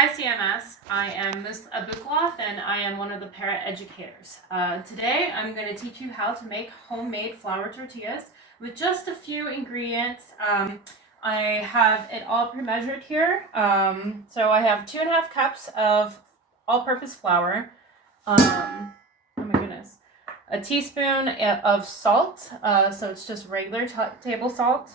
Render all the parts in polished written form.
Hi CMS, I am Ms. Abukhalaf and I am one of the para educators. Today I'm going to teach you how to make homemade flour tortillas with just a few ingredients. I have it all pre-measured here. So I have 2.5 cups of all-purpose flour, oh my goodness, a teaspoon of salt, so it's just regular table salt,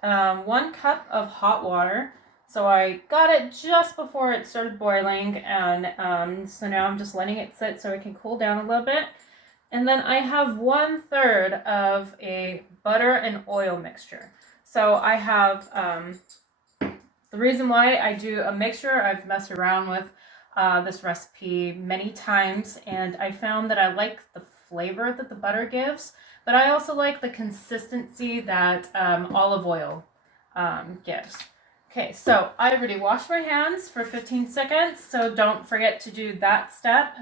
1 cup of hot water. So I got it just before it started boiling, and so now I'm just letting it sit so it can cool down a little bit. And then I have 1/3 of a butter and oil mixture. So I have, the reason why I do a mixture, I've messed around with this recipe many times, and I found that I like the flavor that the butter gives, but I also like the consistency that olive oil gives. Okay, so I already washed my hands for 15 seconds, so don't forget to do that step.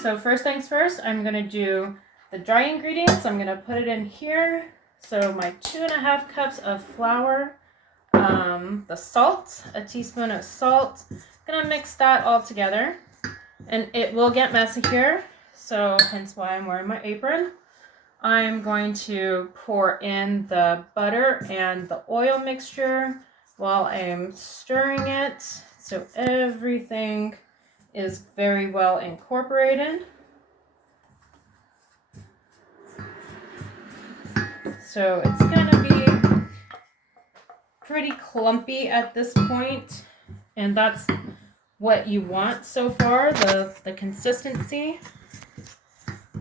So first things first, I'm going to do the dry ingredients. I'm going to put it in here. So my 2.5 cups of flour, the salt, a teaspoon of salt. I'm going to mix that all together, and it will get messy here, so hence why I'm wearing my apron. I'm going to pour in the butter and the oil mixture while I'm stirring it so everything is very well incorporated. So it's going to be pretty clumpy at this point, and that's what you want so far, the consistency.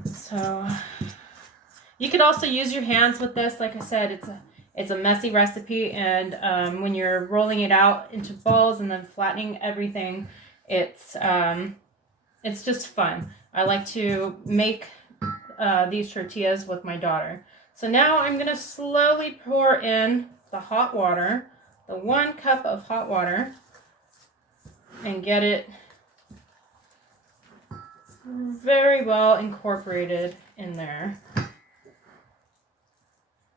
So you could also use your hands with this. Like I said, it's a messy recipe, and when you're rolling it out into balls and then flattening everything, it's just fun. I like to make these tortillas with my daughter. So now I'm going to slowly pour in the hot water, the 1 cup of hot water, and get it very well incorporated in there.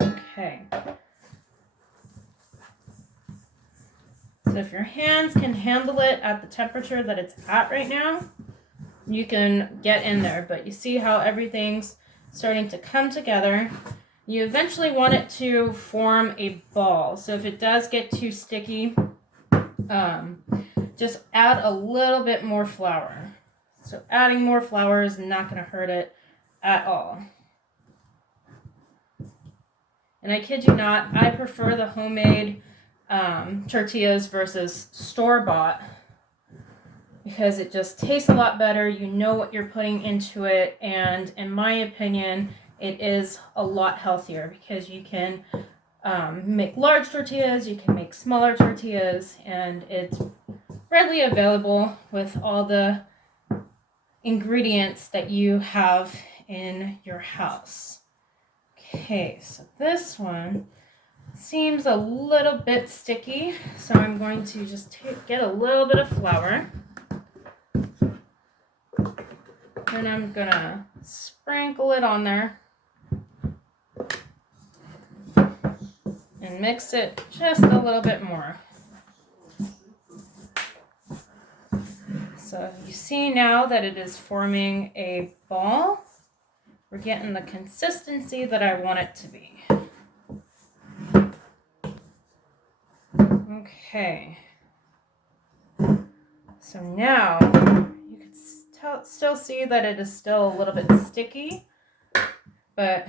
Okay. So if your hands can handle it at the temperature that it's at right now, you can get in there. But you see how everything's starting to come together. You eventually want it to form a ball. So if it does get too sticky, just add a little bit more flour. So adding more flour is not going to hurt it at all. And I kid you not, I prefer the homemade tortillas versus store-bought because it just tastes a lot better. You know what you're putting into it, and in my opinion, it is a lot healthier because you can make large tortillas, you can make smaller tortillas, and it's readily available with all the ingredients that you have in your house. Okay, so this one seems a little bit sticky, so I'm going to just get a little bit of flour, and I'm gonna sprinkle it on there and mix it just a little bit more. So you see now that it is forming a ball. We're getting the consistency that I want it to be. Okay. So now you can still see that it is still a little bit sticky, but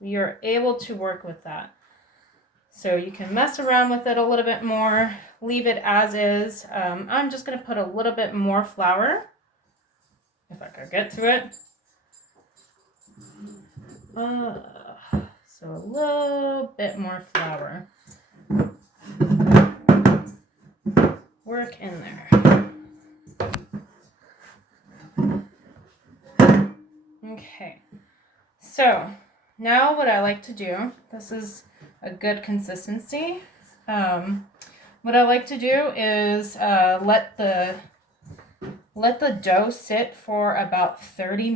you're able to work with that. So you can mess around with it a little bit more, leave it as is. I'm just going to put a little bit more flour, if I could get to it. So a little bit more flour. Work in there. Okay. So now what I like to do, this is a good consistency. What I like to do is let the dough sit for about 30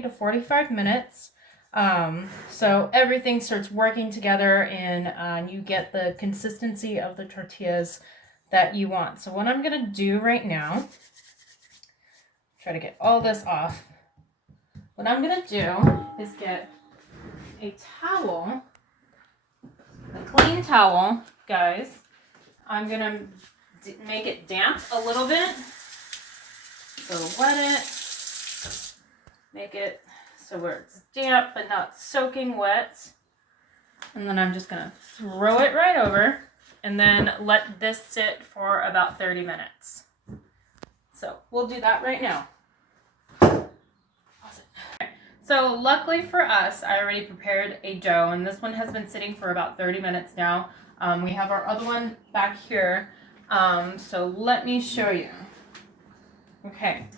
to 45 minutes. So everything starts working together and you get the consistency of the tortillas that you want. So what I'm going to do right now, try to get all this off. What I'm going to do is get a towel, a clean towel, guys. I'm going to make it damp a little bit. So wet it, make it so where it's damp but not soaking wet. And then I'm just going to throw it right over and then let this sit for about 30 minutes. So we'll do that right now. So luckily for us, I already prepared a dough, and this one has been sitting for about 30 minutes now. We have our other one back here. So let me show you. Okay,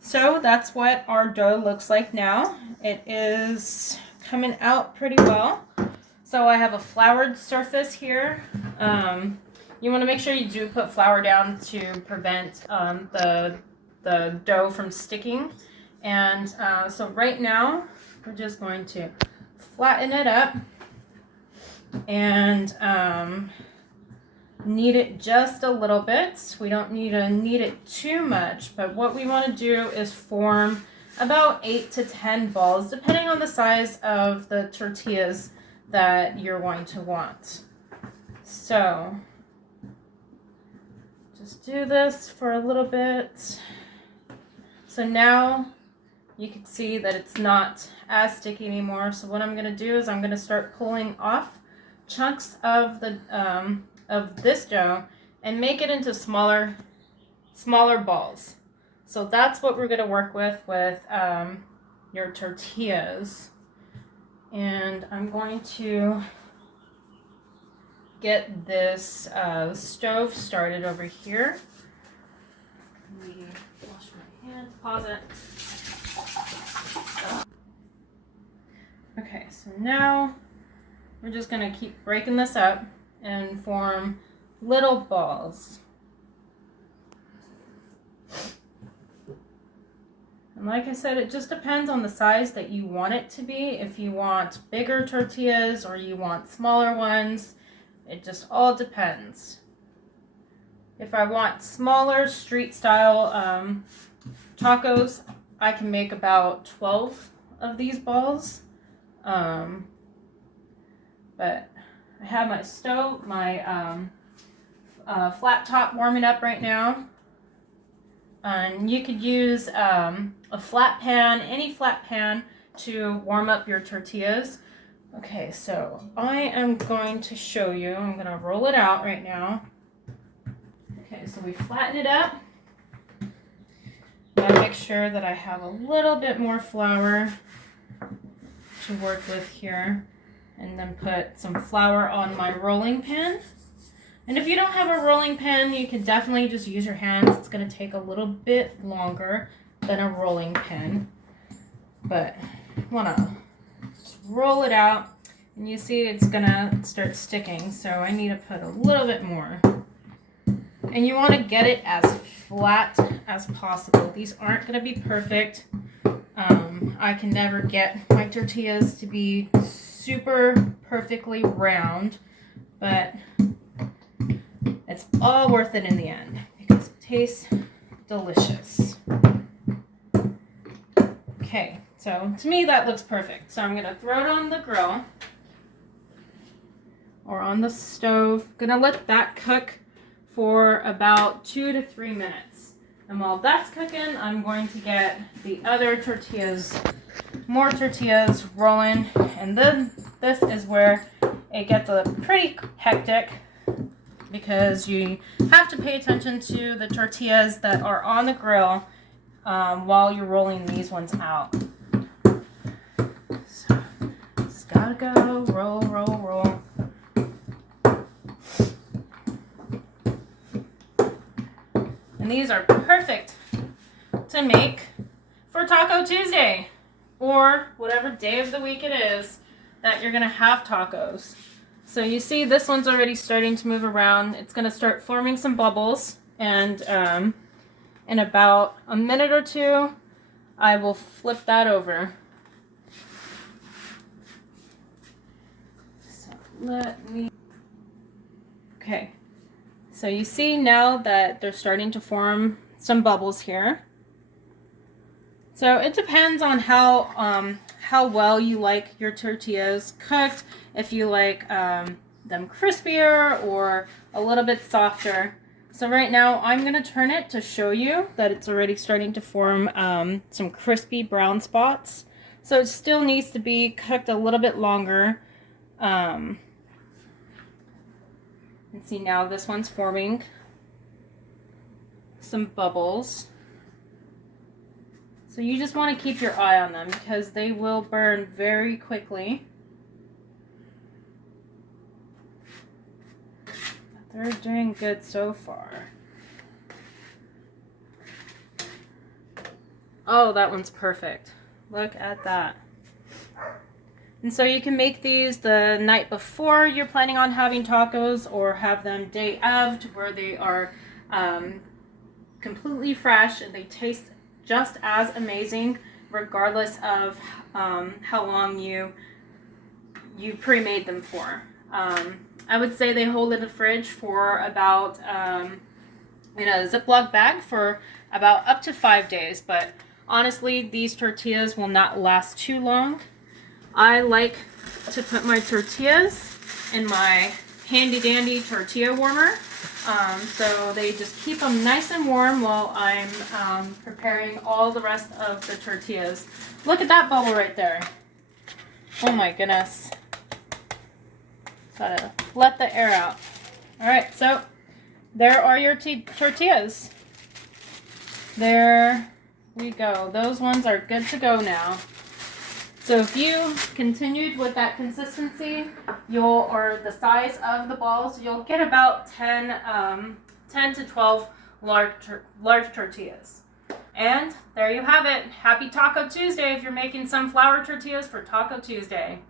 so that's what our dough looks like now. It is coming out pretty well. So I have a floured surface here. You want to make sure you do put flour down to prevent the dough from sticking. And so right now, we're just going to flatten it up and knead it just a little bit. We don't need to knead it too much, but what we want to do is form about 8 to 10 balls, depending on the size of the tortillas that you're going to want. So just do this for a little bit. So now you can see that it's not as sticky anymore. So what I'm going to do is I'm going to start pulling off chunks of the of this dough and make it into smaller balls. So that's what we're going to work with your tortillas. And I'm going to get this stove started over here. Let me wash my hands, pause it. Okay, so now we're just going to keep breaking this up and form little balls. And like I said, it just depends on the size that you want it to be. If you want bigger tortillas or you want smaller ones, it just all depends. If I want smaller street style tacos, I can make about 12 of these balls. But I have my stove, my flat top warming up right now. And you could use a flat pan, any flat pan, to warm up your tortillas. Okay, so I am going to show you. I'm going to roll it out right now. Okay, so we flatten it up. I'm going to make sure that I have a little bit more flour to work with here. And then put some flour on my rolling pin. And if you don't have a rolling pin, you can definitely just use your hands. It's going to take a little bit longer than a rolling pin. But you want to just roll it out. And you see it's going to start sticking. So I need to put a little bit more. And you want to get it as flat as possible. These aren't going to be perfect. I can never get my tortillas to be super perfectly round, but it's all worth it in the end because it tastes delicious. Okay, so to me that looks perfect. So I'm going to throw it on the grill or on the stove. I'm going to let that cook for about 2 to 3 minutes. And while that's cooking, I'm going to get the other tortillas, more tortillas rolling. And then this is where it gets pretty hectic because you have to pay attention to the tortillas that are on the grill while you're rolling these ones out. So just gotta go, roll, roll, roll. And these are perfect to make for Taco Tuesday or whatever day of the week it is that you're going to have tacos. So you see this one's already starting to move around. It's going to start forming some bubbles, and in about a minute or two, I will flip that over. Okay, so you see now that they're starting to form some bubbles here. So it depends on how well you like your tortillas cooked. If you like them crispier or a little bit softer. So right now I'm going to turn it to show you that it's already starting to form some crispy brown spots. So it still needs to be cooked a little bit longer. And see, now this one's forming some bubbles. So you just want to keep your eye on them because they will burn very quickly. They're doing good so far. Oh, that one's perfect. Look at that. And so you can make these the night before you're planning on having tacos, or have them day of, to where they are completely fresh and they taste just as amazing, regardless of how long you pre-made them for. I would say they hold in the fridge for about in a Ziploc bag for about up to 5 days. But honestly, these tortillas will not last too long. I like to put my tortillas in my handy dandy tortilla warmer. So they just keep them nice and warm while I'm preparing all the rest of the tortillas. Look at that bubble right there. Oh my goodness. Gotta let the air out. Alright, so there are your tortillas. There we go. Those ones are good to go now. So if you continued with that consistency, or the size of the balls, you'll get about 10 to 12 large tortillas. And there you have it. Happy Taco Tuesday if you're making some flour tortillas for Taco Tuesday.